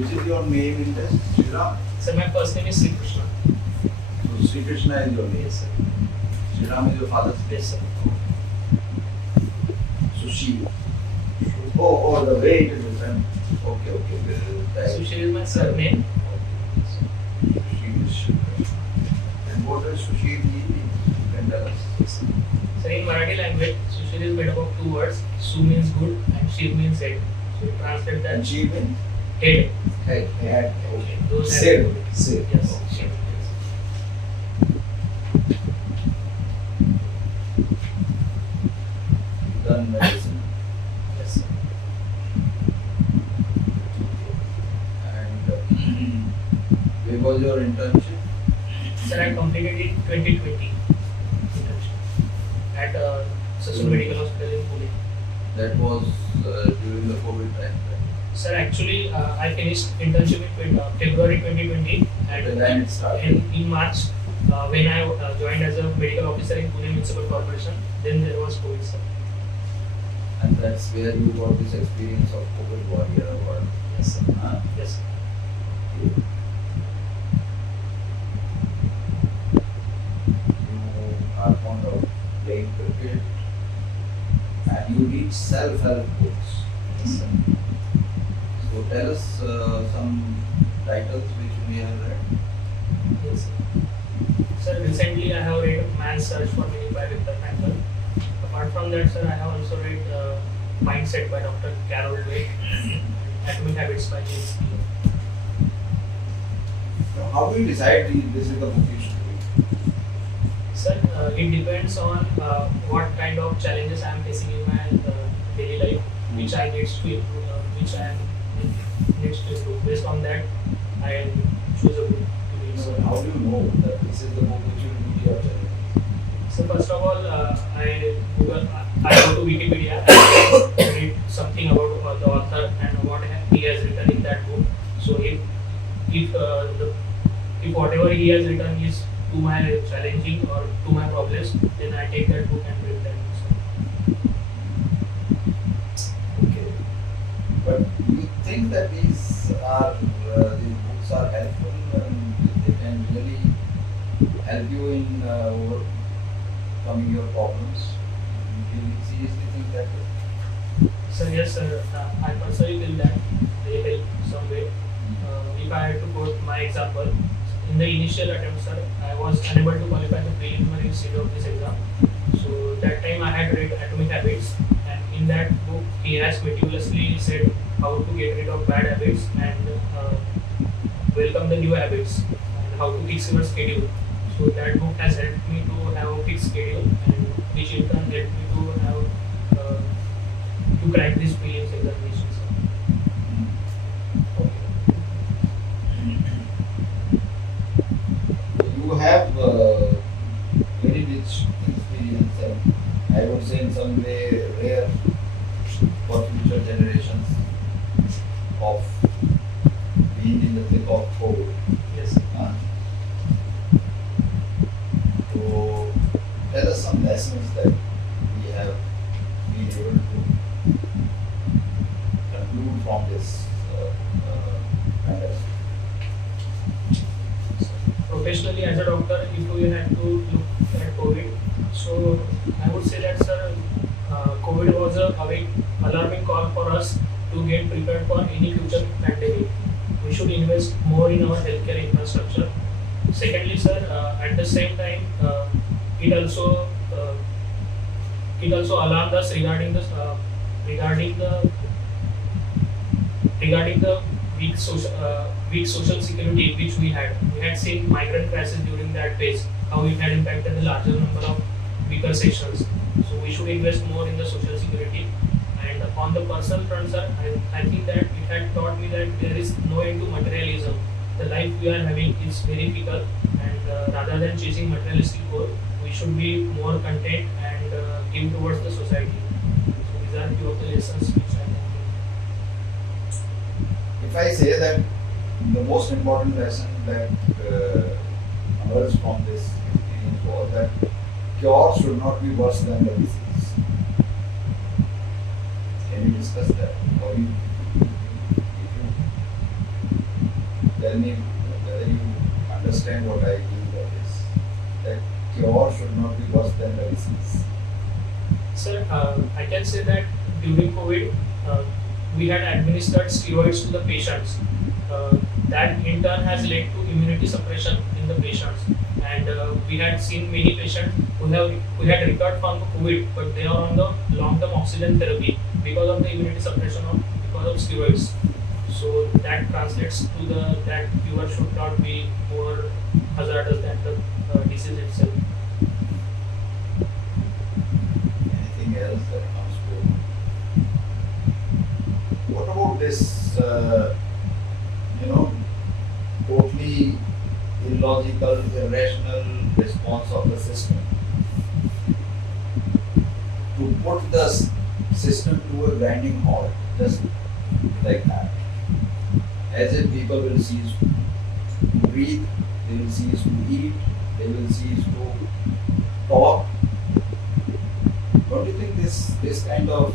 Which is your name in this? Shriram? Sir, my first name is Shrikrusna. So Sri Krishna is your name. Yes, sir. Shriram is your father's name. Yes, sir. Sushi. Oh, the way it is written. Okay. Sushir is my surname. Sushi is Shri. And what does sushi mean? You can tell us. So in Marathi language, Sushir is made up of two words. Su means good and Shir means head. So we translate that And she means? head. Head. Okay. Those Sid. are Sid. Yes. Okay. Shir. Done medicine. Yes, sir. And where was your internship? Sir, I completed it 2020 internship at Sushir Medical Hospital in Pune. That was during the COVID time, right? Sir, actually, I finished internship in February 2020 At the time it started. in March when I joined as a medical officer in Pune Municipal Corporation. Then there was COVID, sir. And that's where you got this experience of COVID warrior award. Yes, sir. Huh? Yes, sir. You are fond of playing cricket and you read self-help books. Yes, sir. So tell us some titles which you may have read. Yes, sir. Sir, recently I have read Man's Search for Meaning by Viktor Frankl. Apart from that, sir, I have also read Mindset by Dr. Carol Dweck, Atomic Habits by James Clear. Now, how do you decide this is the book you should read? Sir, it depends on what kind of challenges I am facing in my daily life, which I needs to improve, which I needs to improve. Based on that, I choose a book to read. So So, how do you know that this is the book which will meet your challenge? so first of all, I go to Wikipedia and read something about the author and what he has written in that book. So if whatever he has written is to my challenging or to my problems, then I take that book and read that book. Okay. But do you think that these books are helpful and they can really help you in overcoming your problems? Do you seriously think that way? So yes, sir, I personally feel that they help some way. If I had to quote my example, in the initial attempt, sir, I was unable to qualify the preliminary stage of this exam. So that time I had read Atomic Habits, and in that book he has meticulously said how to get rid of bad habits and welcome the new habits and how to fix your schedule. So that book has helped me to have a fixed schedule, and which in turn helped me to have to crack this prelims examination, sir. You have very rich experience and I would say in some way rare for future generations of being in the thick of COVID. Yes, sir. So tell us some lessons that we have been able to conclude from this matter. Professionally, as a doctor, if we had to look at COVID, so I would say that, sir, COVID was a very alarming call for us to get prepared for any future pandemic. We should invest more in our healthcare infrastructure. Secondly, sir, at the same time, it also alarmed us regarding the weak social security which we had. We had seen migrant crisis during that phase, how it had impacted the larger number of weaker sections. So we should invest more in the social security. And on the personal front, sir, I think that it had taught me that there is no end to materialism. The life we are having is very fickle, and rather than chasing materialistic goal, we should be more content and give towards the society. So these are few of the lessons which I think. If I say that the most important lesson that emerged from this experience was that cure should not be worse than the disease. Can you discuss that? Or if you tell me whether you understand what I mean by this. That cure should not be worse than the disease. Sir, I can say that during COVID, we had administered steroids to the patients. That in turn has led to immunity suppression in the patients, and we had seen many patients who had recovered from COVID, but they are on the long-term oxygen therapy because of the immunity suppression because of steroids. So that translates to that cure should not be more hazardous than the disease itself. Anything else that comes to? What about this? Totally illogical, irrational response of the system. To put the system to a grinding halt, just like that. As if people will cease to breathe, they will cease to eat, they will cease to talk. Don't you think this kind of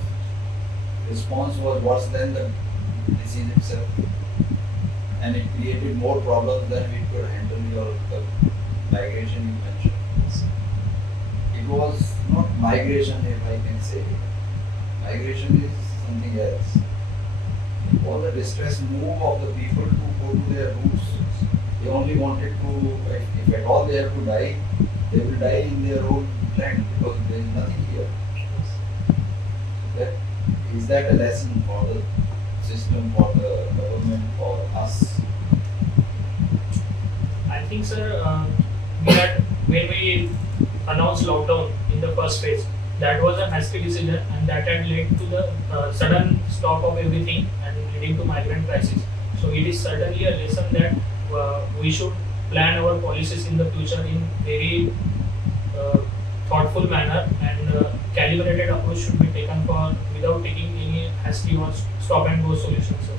response was worse than the disease itself? And it created more problems than we could handle the migration you mentioned. It was not migration, if I can say. Migration is something else. It was a distress move of the people to go to their roots. They only wanted to, if at all they have to die, they will die in their own land because there is nothing here. Is that a lesson for the system, for the government, for us? I think, sir, when we announced lockdown in the first phase, that was a hasty decision, and that had led to the sudden stop of everything and leading to migrant crisis. So it is certainly a lesson that we should plan our policies in the future in very thoughtful manner, and calibrated approach should be taken without taking any hasty or stop and go solutions. Sir.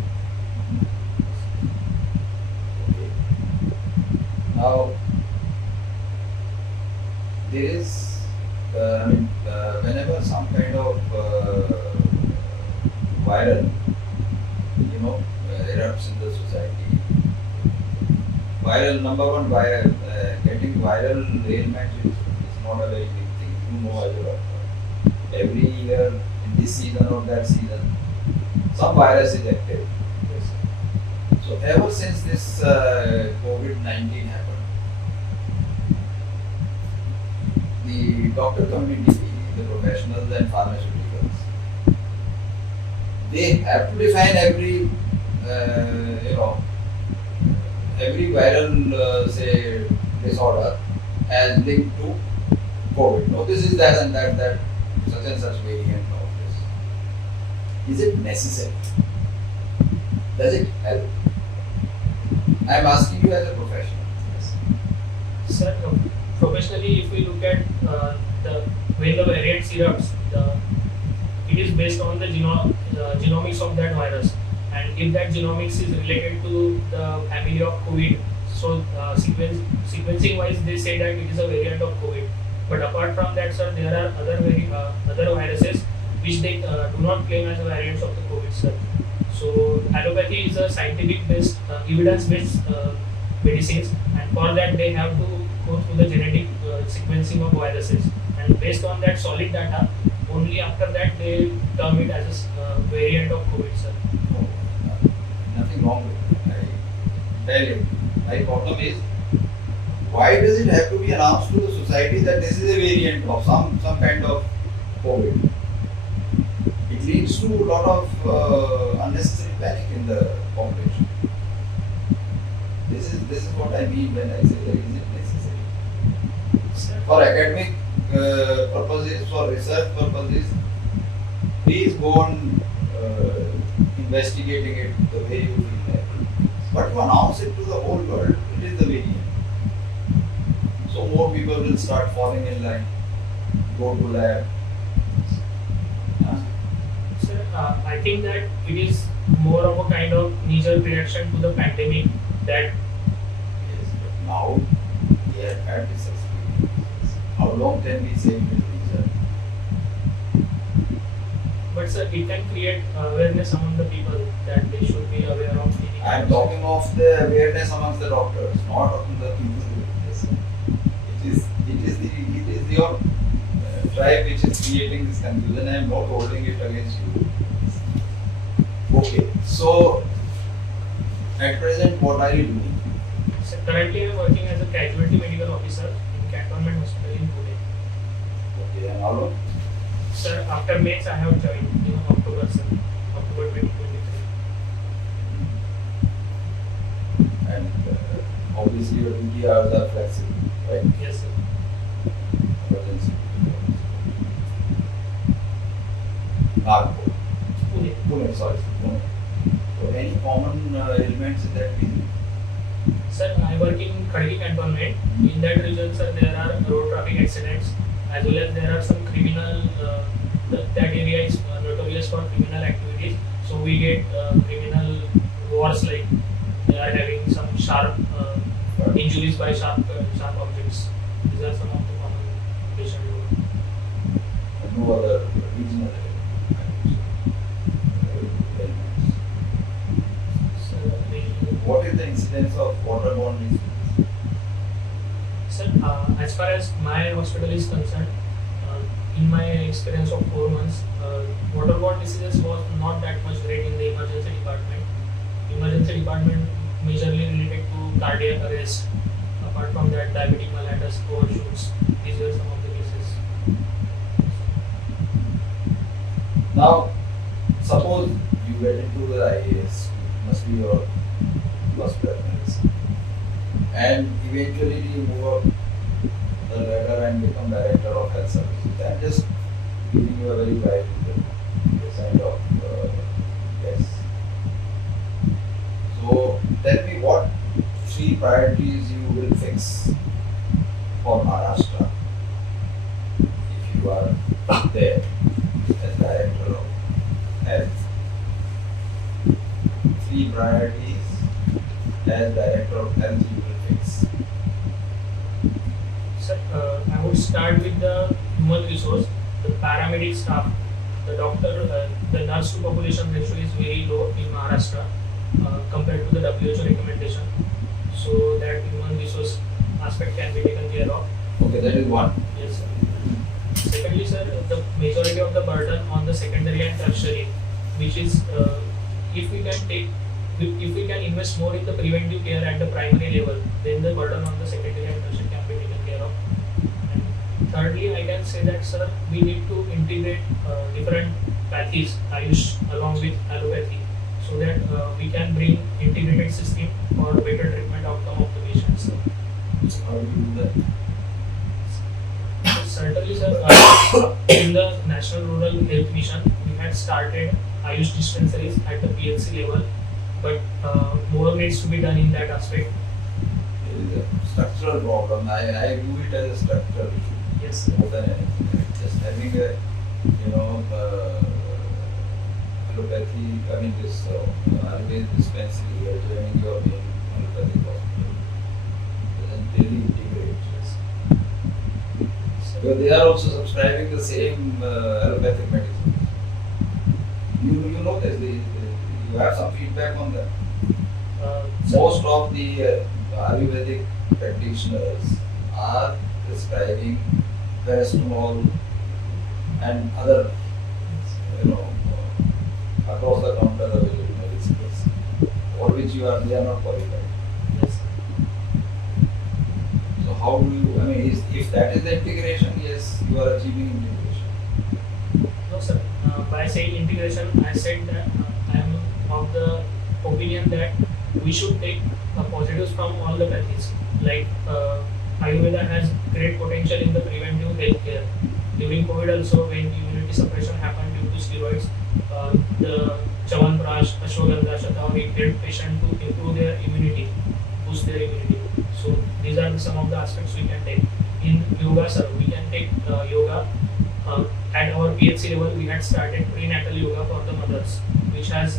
Now, there is, whenever some kind of viral, erupts in the society, number one, getting viral ailment is not a very big thing. You know, as a doctor, every year in this season or that season, some virus is active. So ever since this COVID-19 happened, the doctor community, the professionals and pharmaceuticals, they have to define every viral disorder as linked to COVID. No, this is that and that such and such variant of this. Is it necessary? Does it help? I am asking you as a professional. Yes. Sir, professionally, if we look at when the variant erupts, it is based on the genomics of that virus, and if that genomics is related to the family of COVID, so sequencing wise they say that it is a variant of COVID. But apart from that, sir, there are other viruses which they do not claim as a variants of the COVID, sir. So allopathy is a scientific based, evidence based medicines, and for that they have to go through the genetic sequencing of viruses, and based on that solid data, only after that they term it as a variant of COVID, sir. No, nothing wrong with it. I tell you, my problem is, why does it have to be announced to the society that this is a variant of some kind of COVID? It leads to a lot of unnecessary panic in the population. This is what I mean when I say that is it necessary? For academic purposes, for research purposes, please go on investigating it the way you feel like. But to announce it to the whole world, it is the variant. So more people will start falling in line, go to lab. Sir, I think that it is more of a kind of knee-jerk reaction to the pandemic that. Yes, but now we have had this experience. How long can we say it will be, sir? But sir, it can create awareness among the people that they should be aware of. I am talking of the awareness amongst the doctors, not among the people. Yes, sir. It is your tribe which is creating this confusion. I am not holding it against you. Okay, so at present, what are you doing? So currently I am working as a casualty medical officer in Cantonment Hospital in Pune. Okay, and how long? Sir, after May I have joined in October, sir. October 2023. And obviously your duty hours are flexible, right? Yes, sir. Emergency. Nagpur. Pune. Pune, sorry, Pune. So any common elements in that region? Sir, I work in Khadki Cantonment. In that region, sir, there are road traffic accidents as well as there are some criminal. That area is notorious for criminal activities. So we get criminal wars like they are having some sharp injuries by sharp objects. These are some of the common patient load. No other regional elements. So, What is the incidence of waterborne disease? sir, as far as my hospital is concerned, in my experience of 4 months, waterborne diseases was not that much great in the emergency department. Emergency department majorly related to cardiac arrest. Apart from that, diabetic mellitus, overshoots. These were some of the cases. Now, suppose you get into the IAS, it must be your first preference, and eventually you move up the ladder and become director of health services. I'm just giving you a very bright kind of guess. So tell me what 3 priorities you will fix for Maharashtra if you are there as director of health. 3 priorities as director of health you will fix. Sir, I would start with the human resource, the paramedic staff, the doctor, the nurse to population ratio is very low in Maharashtra compared to the WHO recommendation. So that human resource aspect can be taken care of. Okay, that is one. Yes, sir. Secondly, sir, the majority of the burden on the secondary and tertiary, which is if we can take, if we can invest more in the preventive care at the primary level, then the burden on the secondary and tertiary can be taken care of. And thirdly, I can say that, sir, we need to integrate different pathies, Ayush, along with allopathy, so that we can bring integrated system for better treatment outcome of the patients. So how do you do that? Certainly, sir, in the National Rural Health Mission, we had started Ayush dispensaries at the PLC level, but more needs to be done in that aspect. It is a structural problem. I view it as a structural issue Yes, sir. more than anything. Just having a, allopathy, I mean this always dispensary, you are joining your main allopathic hospital. Doesn't really integrate. Because they are also subscribing the same allopathic medicine. You know this, you have some feedback on that. Sir, Most of the Ayurvedic practitioners are prescribing paracetamol and other, across the counter available medicines, for which they are not qualified. yes, sir. So how do you, if that is the integration, yes, you are achieving integration. No, sir. By saying integration, I said that I am of the opinion that we should take positives from all the pathies. Like Ayurveda has great potential in the preventive health care. During COVID also, when immunity suppression happened due to steroids, the Chawanprash, Ashwagandha, Shatavari helped patients to improve their immunity, boost their immunity. So these are some of the aspects we can take. In yoga, sir, we can take yoga. At our PHC level, we had started prenatal yoga for the mothers, which has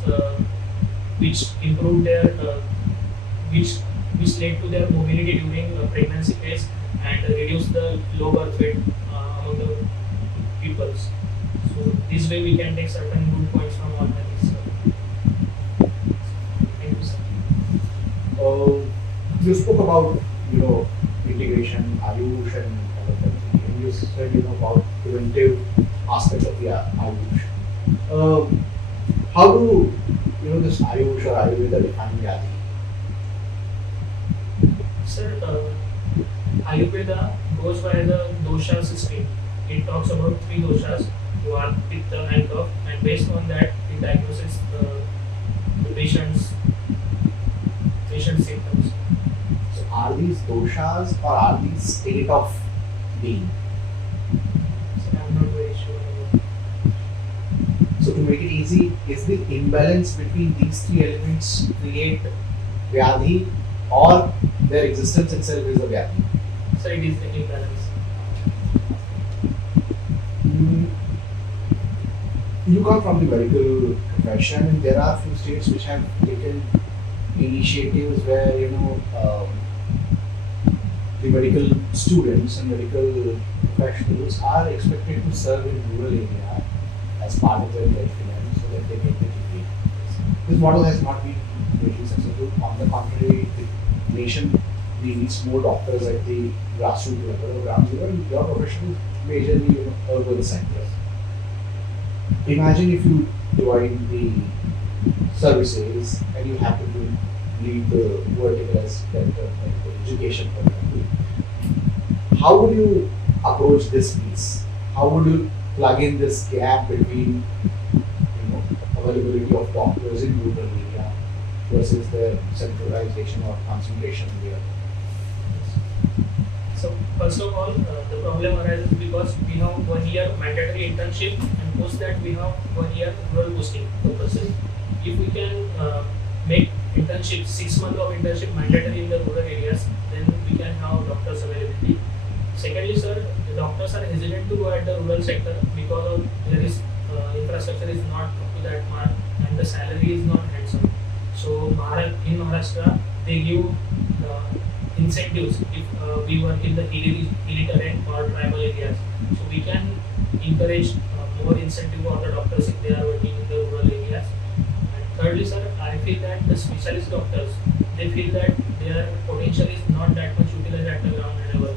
which improved their which led to their mobility during pregnancy phase and reduced the low birth weight among the peoples. So this way we can take certain good points from all pathies. Thank you, sir. You spoke about, integration, Ayush and allopathy, and you said, about preventive aspects of the Ayush. How do, this Ayush or Ayurveda define Vyadhi? Sir, Ayurveda goes by the dosha system. It talks about three doshas, Vata, Pitta and Kapha, and based on that it diagnoses the patient's symptoms. So are these doshas or are these state of being? So I'm not very sure about So to make it easy, is the imbalance between these three elements create Vyadhi or their existence itself is a Vyadhi? So it is the imbalance. You come from the medical profession, and there are few states which have taken initiatives where the medical students and medical professionals are expected to serve in rural area as part of their curriculum so that they get the degree. This model has not been really successful. On the contrary, the nation needs more doctors at the grassroots level or ground level. Your profession is majorly urban centers. Imagine if you divide the services and you have to lead the vertical aspect of the education program. How would you approach this piece? How would you plug in this gap between availability of doctors in rural area versus their centralization or concentration here? So first of all, the problem arises because we have 1 year mandatory internship and post that we have 1 year rural posting compulsory. If we can make internship 6 months of internship mandatory in the rural areas, then we can have doctors availability. Secondly, sir, the doctors are hesitant to go at the rural sector because of there is infrastructure is not up to that mark and the salary is not handsome. So in Maharashtra, they give incentives if we work in the hilly terrain or tribal areas. So we can encourage more incentive for the doctors if they are working in the rural areas. And thirdly, sir, I feel that the specialist doctors, they feel that their potential is not that much utilized at the ground and our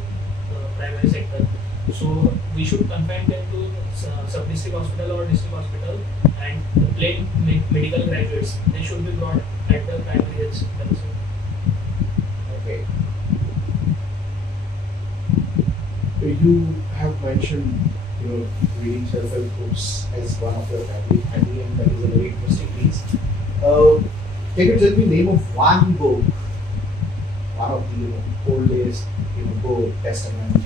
primary sector. So we should confine them to sub-district hospital or district hospital, and the plain medical graduates, they should be brought at the primary health center. Okay. You have mentioned, reading self-help books as one of your family, and that is a very interesting piece. Can you tell me name of one book, one of the oldest, book, testament,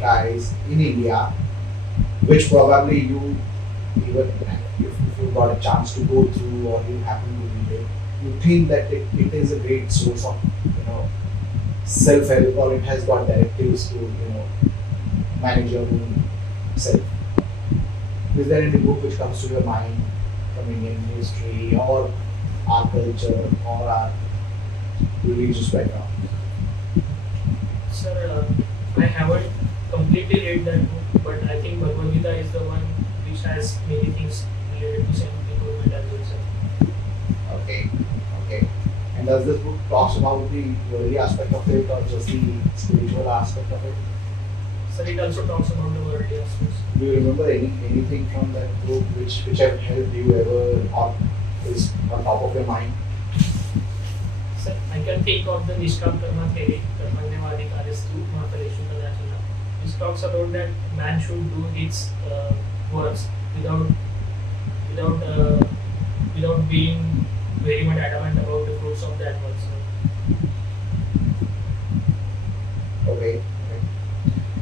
guys in India, which probably you, even if you got a chance to go through or you happen to read it, you think that it is a great source of, self-help, or it has got directives to, manage your own self. Is there any book which comes to your mind from Indian history or our culture or our religious background? Sir, I haven't completely read that book, but I think Bhagavad Gita is the one which has many things related to self-improvement as well, sir. Okay, okay. And does this book talks about the worldly aspect of it or just the spiritual aspect of it? Sir, it also talks about the worldly aspects. Do you remember anything from that book which have helped you ever or is on top of your mind? Sir, I can think of the Nishkam Karma theory, Karmanyavadi Karyastu Mahakaleshu Kadachana, which talks about that man should do his works without being very much adamant about the fruits of that work. Okay.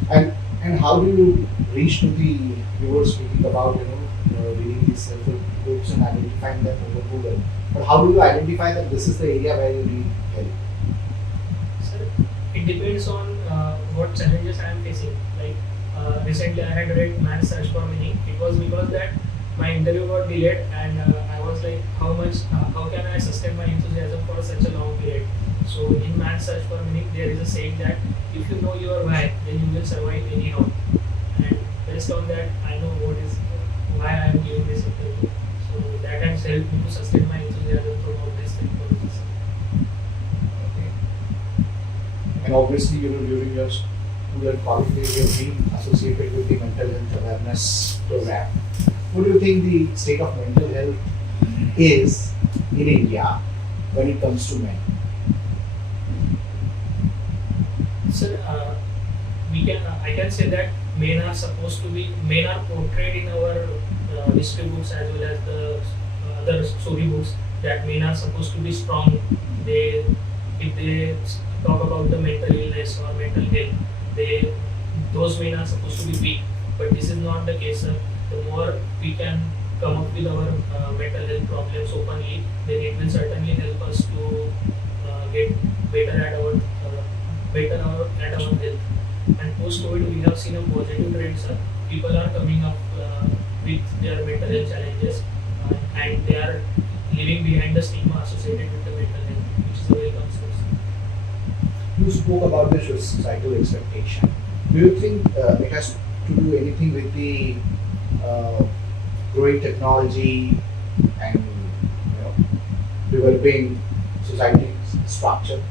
And how do you reach to the, you were speaking about, reading these self-help books and identifying them over Google. But how do you identify that this is the area where you need help? Sir, it depends on what challenges I am facing. Like recently I had read Man's Search for Meaning. It was because that my interview got delayed and I was like, how can I sustain my enthusiasm for such a long period? So in Man's Search for Meaning, there is a saying that if you know your why, then you will survive anyhow. And based on that, I know why I am giving this interview. So that has helped me to sustain my enthusiasm throughout this technology. And obviously, during your school and college days, you've been associated with the mental health awareness program. What do you think the state of mental health is in India when it comes to men? Sir, I can say that men are portrayed in our history books as well as the other story books, that men are supposed to be strong. If they talk about the mental illness or mental health, those men are supposed to be weak. But this is not the case, sir. The more we can come up with our mental health problems openly, then it will certainly help us to get better at our health. And post-COVID, we have seen a positive trend, sir. People are coming up with their mental health challenges, and they are leaving behind the stigma associated with the mental health, which is a very concern. You spoke about the societal expectation. Do you think it has to do anything with the growing technology and developing society structure?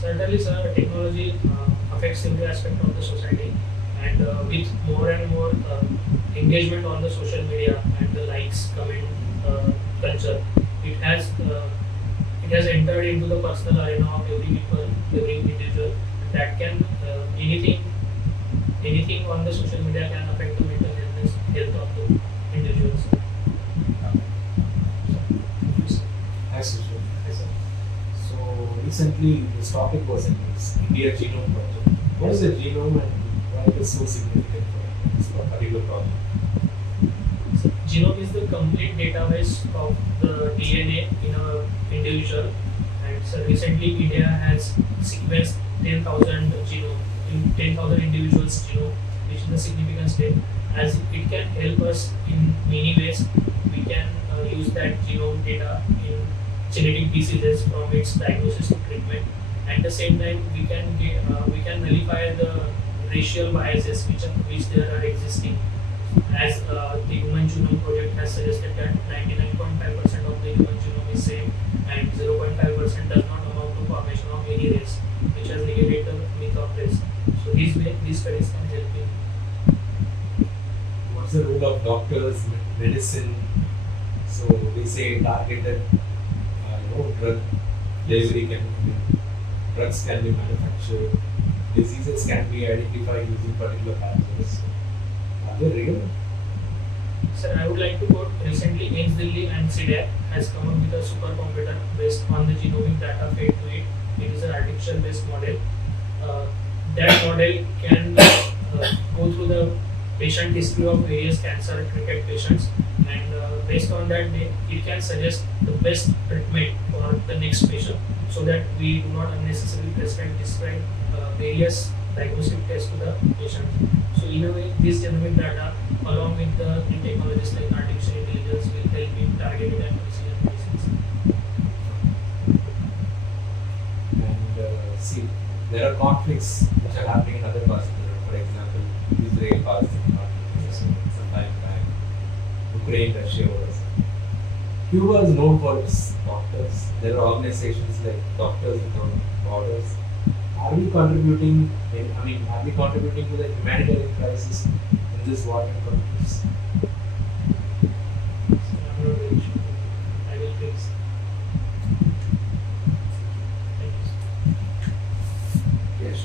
Certainly, sir, technology affects every aspect of the society, and with more and more engagement on the social media and the likes, comment culture, it has entered into the personal arena of every individual. That can anything on the social media can affect the mental health of the individuals. Hi, Sushir. Hi, sir. So recently, this topic was in this India Genome Project. What is the genome and why it is so significant for this particular project? So, genome is the complete database of the DNA in an individual, and so recently India has sequenced 10,000 individuals' genome, which is a significant step, as it can help us in many ways. We can use that genome data in genetic diseases from its diagnosis to treatment. At the same time, we can nullify the racial biases which there are existing, as the Human Genome Project has suggested that 99.5% of the human genome is same, and 0.5% does not amount to formation of any race, which has negated the myth of race. So these studies can help in. What's the role of doctors, medicine? So they say targeted, drug delivery drugs can be manufactured, diseases can be identified using particular pathogens. Are they real? Sir, I would like to quote recently AIMS Delhi and CDAC has come up with a supercomputer based on the genomic data fed to it. It is an artificial based model. That model can go through the patient history of various cancer treated patients, and based on that it can suggest the best treatment for the next patient, so that we do not unnecessarily prescribe various diagnostic tests to the patient. So in a way, this genomic data along with the new technologies like artificial intelligence will help in targeted and precision medicines. And see, there are conflicts which are happening in other parts of the world. For example, Israel Palestine conflict some time back, Ukraine, Russia wars. Cuba is known for its doctors. There are organizations like Doctors Without Borders. Are we contributing to the humanitarian crisis in this war and conflicts? So I'm not very sure. I will fix. Thank you. Yes.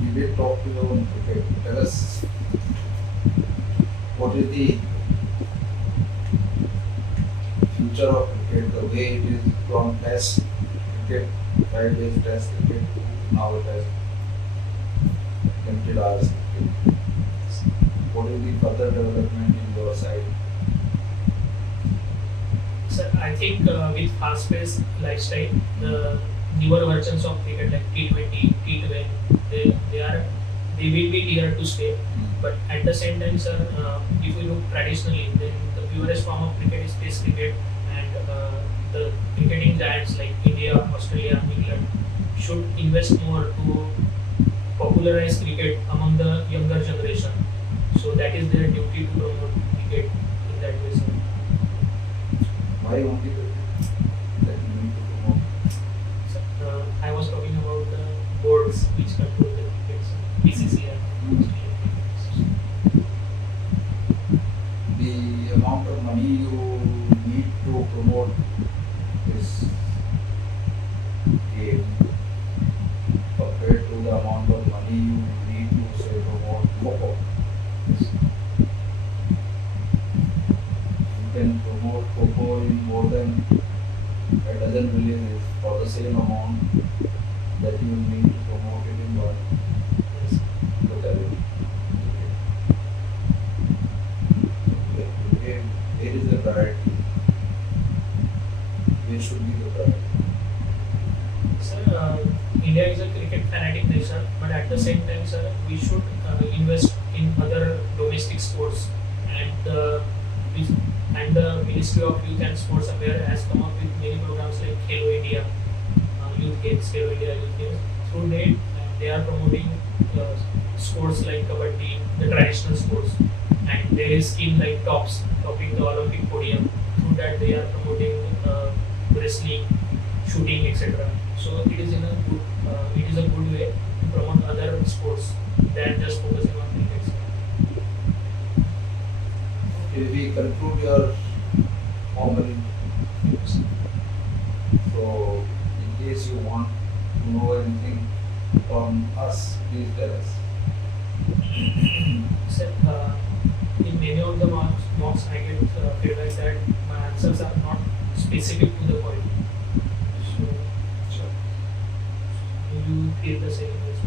We will talk to you. Okay, tell us what is the future of cricket, the way it is from test cricket, 5 days test cricket, now it has limited hours cricket. What is the further development in your side? Sir, I think with fast-paced lifestyle, the newer versions of cricket like T20, T20, they will be here to stay. But at the same time, sir, if we look traditionally, then the purest form of cricket is Test cricket, and the cricketing giants like India, Australia, England should invest more to popularize cricket among the younger generation, so that is their duty to promote cricket in that way, sir. Why only that you need to promote? So, I was talking about the boards which control the cricket, sir. BCCI. The amount of money you need to promote this game compared to the amount of money you need to say promote football. You can promote football in more than a dozen villages for the same amount that you need to promote it in one locality. Where is the priority? Where should be the priority? Sir, India is a cricket fanatic nation, but at the same time, sir, we should invest in other domestic sports. And the Ministry of Youth and Sports Affairs has come up with many programs like Khelo India, Youth Games, Khelo India Youth Games. Through that, they are promoting sports like kabaddi, the traditional sports, and there is scheme like topping the Olympic podium. Through that, they are promoting wrestling, shooting, etc. So it is a good way to promote other sports than just focusing on cricket. If we conclude your formal introduction, so in case you want to know anything from us, please tell us. Sir, in many of the mocks I get feedback that my answers are not specific to the point. So, Sure. you feel the same as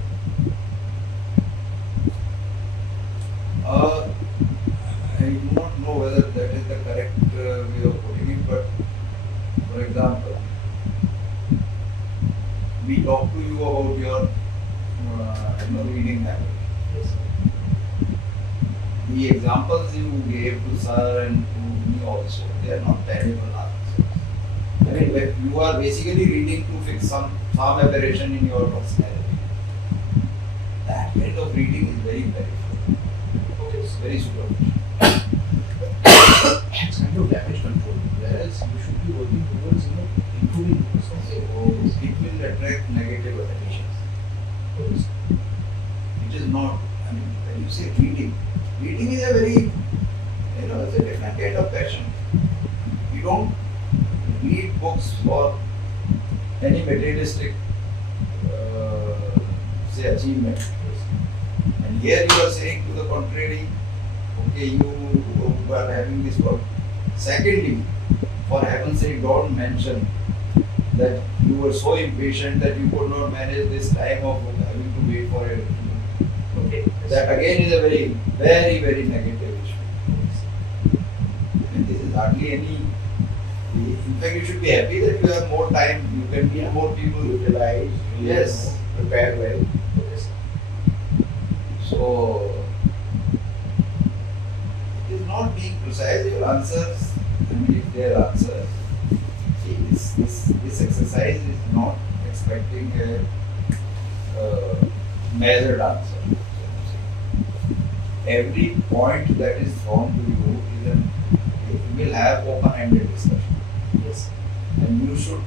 well? I do not know whether that is the correct way of putting it, but for example, we talk to you about your reading habit. Yes, sir. The examples you gave to sir and to me also, they are not terrible answers. I mean, like you are basically reading to fix some aberration in your personality. That kind of reading is very peripheral. Okay, It's sir. very superficial. It's kind of damage control. Whereas you should be working towards improving yourself. So it will attract negative attention. Okay, sir. It is not, I mean, when you say reading is a very, it's a different kind of passion. You don't read books for any materialistic, say, achievement. Yes, sir. And here you are saying to the contrary, okay, you are having this problem. Secondly, for heaven's sake, don't mention that you were so impatient that you could not manage this time of having to wait for it. Okay. That again is a very, very, very negative issue. And this is hardly any. In fact, you should be happy that you have more time. You can meet more people. Utilize, Yes. prepare well. Okay, sir. So it is not being precise. Your answers, I mean, if they are answers, see, this exercise is not expecting a measured answer. Every point that is thrown to you will have open-ended discussion. Yes. And you should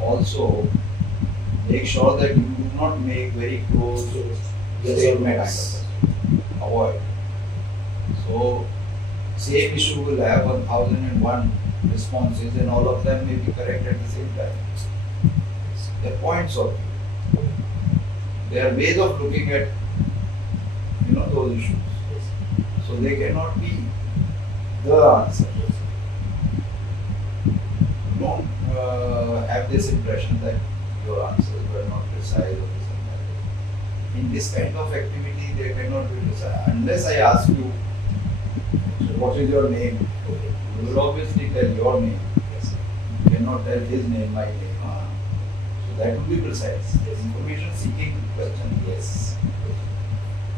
also make sure that you do not make very close statements. Avoid. So, same issue will have 1001 responses and all of them may be correct at the same time. They are points of view. They are ways of looking at those issues. Yes. So they cannot be the answer. Don't have this impression that your answers were not precise or this and that. In this kind of activity, they cannot be precise. Unless I ask you, what is your name? Okay. You will obviously tell your name. Yes, sir. You cannot tell his name, my name. So that would be precise. Yes. Information seeking question, yes.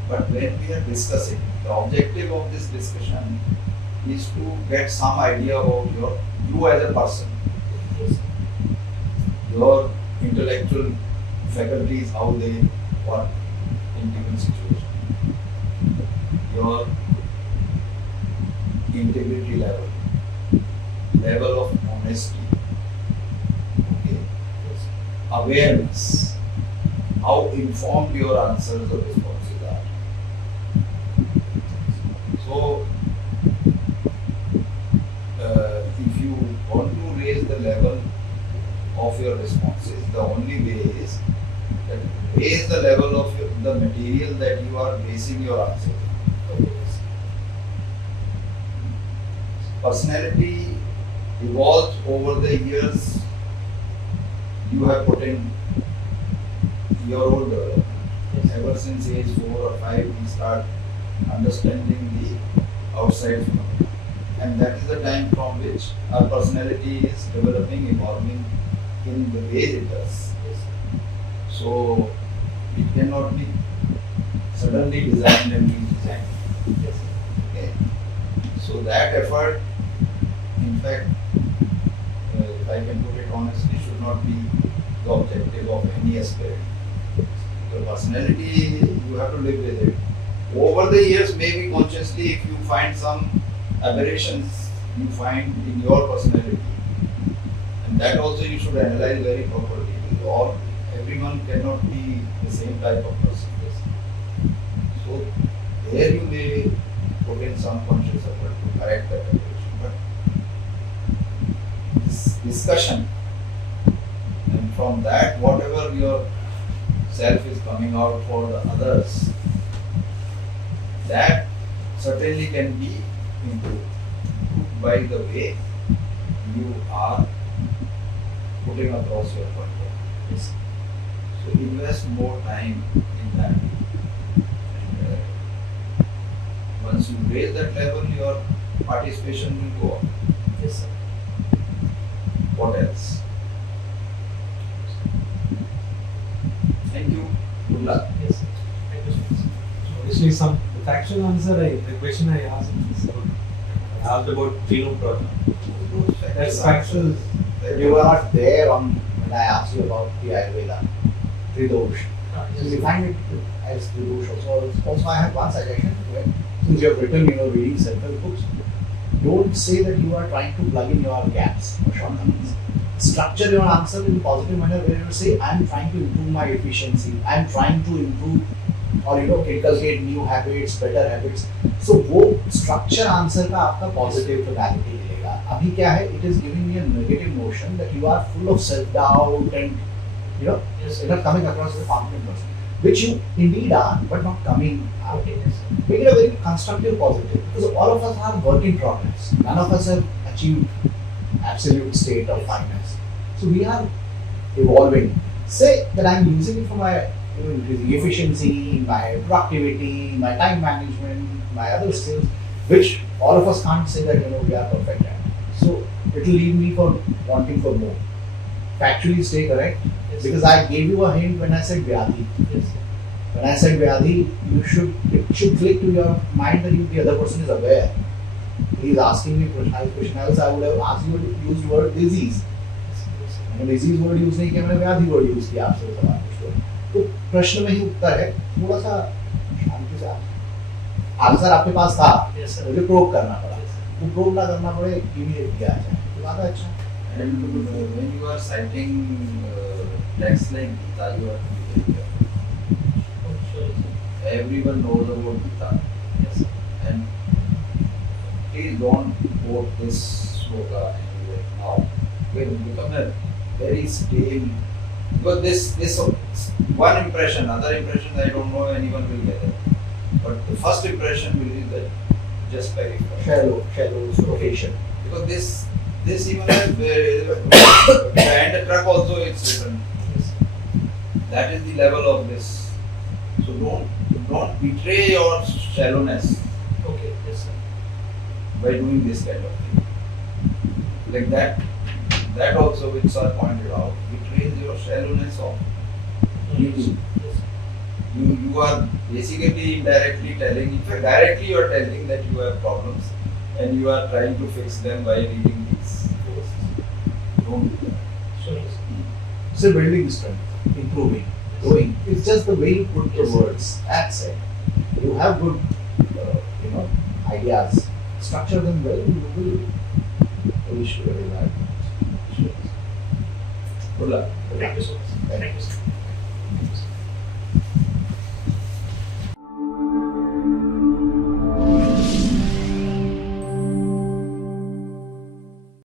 But when we are discussing, the objective of this discussion is to get some idea about you as a person, Yes, sir. your intellectual faculties, how they work in given situation, your integrity level, level of honesty, okay, awareness, how informed your answers or responses are. So, if you want to raise the level of your responses, the only way is that raise the level of the material that you are basing your answers on. Personality evolves over the years you have put in your own development. Ever since age 4 or 5, we start understanding the outside phenomena. And that is the time from which our personality is developing, evolving in the way it does. So it cannot be suddenly designed and redesigned. Okay. So that effort, in fact, if I can put it honestly, should not be the objective of any aspirant. Your personality, you have to live with it. Over the years, maybe consciously, if you find some aberrations you find in your personality, and that also you should analyze very properly. Because everyone cannot be the same type of person. So there you may put in some conscious effort to correct that aberration. But this discussion, and from that whatever your self is coming out for the others, that certainly can be improved by the way you are putting across your point of view. So invest more time in that. And once you raise that level, your participation will go up. Yes, sir. What else? Thank you. Good luck. Yes, sir. Thank you so much. Obviously, the factual answer, the question I asked is I asked about genome project. That's factual. You were not there when I asked you about the Ayurveda, Tridosh. So Yes, you find it as Tridosh also. Also, I have one suggestion. Where, since you have written, reading self-help books, don't say that you are trying to plug in your gaps or shortcomings. Structure your answer in a positive manner where you say, I am trying to improve my efficiency, I am trying to improve or inculcate new habits, better habits. So वो structure answer का आपका positive tonality देगा. अभी क्या है? It is giving me a negative notion that you are full of self-doubt and Yes, you're not coming across as a confident person, which you indeed are, but not coming out. Okay, yes, sir. Make it a very constructive positive, because all of us are work in progress. None of us have achieved absolute state of fineness. So we are evolving. Say that I'm using it for my increasing efficiency, my productivity, my time management, my other skills, which all of us can't say that we are perfect at. So it will leave me for wanting for more. Factually stay correct, Yes, because I gave you a hint when I said Vyadhi. Yes, sir. When I said Vyadhi, it should click to your mind that the other person is aware. He is asking me question, else I would have asked you to use word disease. Yes, sir. मैंने disease word use नहीं किया, मैंने व्याधि word use किया आपसे सवाल पूछते हुए. तो प्रश्न में ही उत्तर है, थोड़ा सा शांति से आंसर आपके पास था, Yes, sir. मुझे प्रोब करना पड़ा. Yes, sir. वो प्रोब ना करना पड़े, immediately आ जाए. तो ज़्यादा अच्छा. And when you are citing texts like Gita, you have to be very careful. Oh, sure, sir. Everyone knows about Gita. Yes, sir. And please don't quote this sloka anywhere now. It will become a very stale. Because this one impression, other impressions I don't know anyone will get it. But the first impression will be that just paraphrase. Shallow, superficial. Because this even behind the truck also it's written. Yes, sir. That is the level of this. So don't betray your shallowness Okay, yes, sir. by doing this kind of thing. Like that also which sir pointed out, betrays your shallowness of Yes, sir. you are basically indirectly telling, in fact directly you are telling that you have problems and you are trying to fix them by reading these posts. Don't do that. Sure, yes, sir. So building strength, improving, growing. It's just the way you put the Yes. words. That's it. You have good, ideas, structure them well, you will wish you very well. Good luck. Thank you so much. Thank you, sir.